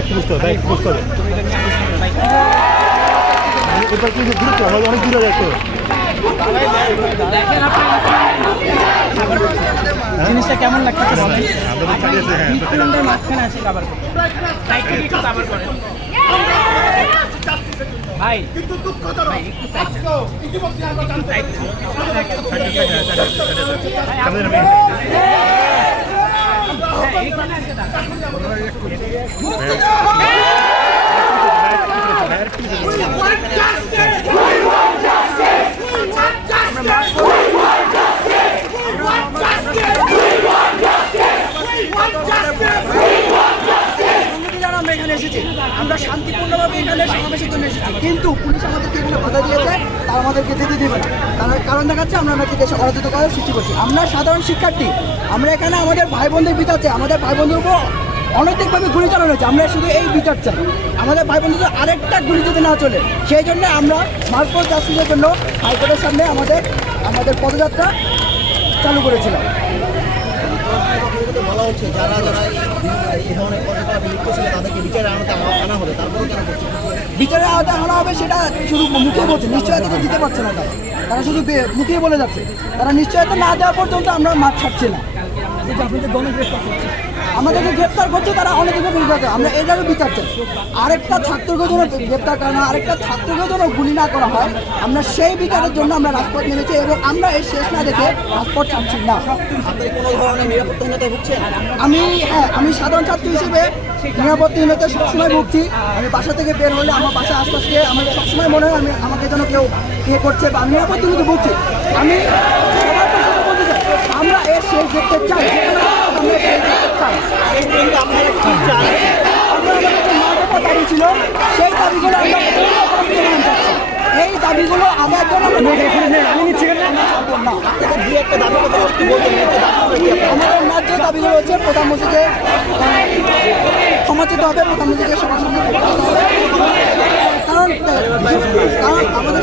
একটু বুঝতে হবে, একটু বুঝতে হবে। এবার কিন্তু দূরত্ব আমাদের অনেক দূরে যাচ্ছে। জিনিসটা কেমন লাগতেছে বলেন? আমাদের চালিয়েছে, হ্যাঁ বিটকয়েনের মাঝখানে আছে কাভার করতে। সাইড থেকে একটু কাভার করেন। ভাই কিন্তু দুঃখজনক আজকেও ইতিমধ্যে আমরা জানতে পারছি আমরা এখানে এসেছি, আমরা শান্তিপূর্ণভাবে এখানে সমাবেশের জন্য এসেছি, কিন্তু পুলিশ আমাদেরকে এখানে বাধা দিয়েছে, তারা আমাদেরকে যেতে দেবে না। তার কারণ দেখাচ্ছে আমরা নাকি দেশে অরাজকতা করার সৃষ্টি করছি। আমরা সাধারণ শিক্ষার্থী, আমরা এখানে আমাদের ভাই বোনদের বিচার চাই। আমাদের ভাই বোনদের উপর অনৈতিকভাবে গুলি চালানো হয়েছে, আমরা শুধু এই বিচার চাই। আমাদের ভাই বোনদের আরেকটা গুলি যদি না চলে, সেই জন্য আমরা মার্কস জাস্টিসের জন্য হাইকোর্টের সামনে আমাদের পদযাত্রা চালু করেছিলাম। বলা হচ্ছে যারা যারা এই ধরনের কর্মকলাপ লিপ্ত ছিল তাদেরকে বিচারের আওতায় আনা হবে, তারপরেও কেন করছে? বিচারের আওতায় আনা হবে সেটা শুধু মুখে বলছে, নিশ্চয়তা তো দিতে পারছে না। তারা শুধু মুখে বলে যাচ্ছে। তারা নিশ্চয়তা না দেওয়া পর্যন্ত আমরা মাঠ ছাড়ছি না। আপনাদের গণগ্রেফতার করছে, আমাদেরকে গ্রেপ্তার করছে, তারা অনেকভাবে বিচার। আমরা এইভাবে বিচার চাই। আরেকটা ছাত্রকে যেন গ্রেপ্তার করা না, আরেকটা ছাত্রকে যেন গুলি না করা হয়, আমরা সেই বিচারের জন্য আমরা রাজপথ নেমেছি এবং আমরা এই শেষ না দেখে রাজপথ ছাড়ছি না। আপনি কোনো ধরনের নিরাপত্তাহীনতায় ভুগছেন? আমি সাধারণ ছাত্র হিসেবে নিরাপত্তাহীনতায় সবসময় ভুগছি। আমি বাসা থেকে বের হলে আমার বাসার আশপাশে আমার সবসময় মনে হয় আমাকে যেন কেউ ইয়ে করছে বা নিরাপত্তাহীনতা ভুগছি। আমি সবার কাছে বলতে চাই, আমরা এর শেষ দেখতে চাই। আমরা শেষ দেখতে চাই। কিন্তু আপনারা কি চান? আমরা আমাদের যে মানবতা দাবি ছিল, সেই দাবিগুলো আমরা এই দাবিগুলো আদায়ের জন্য আমি নিচ্ছি না। আপনাদের দুই একটা দাবি কথা একটু বলবেন? আমাদের ন্যায্য দাবিগুলো হচ্ছে প্রধানমন্ত্রীকে ক্ষমা চেতে হবে, প্রধানমন্ত্রীকে সবার সামনে বলতে হবে। কারণ আমাদের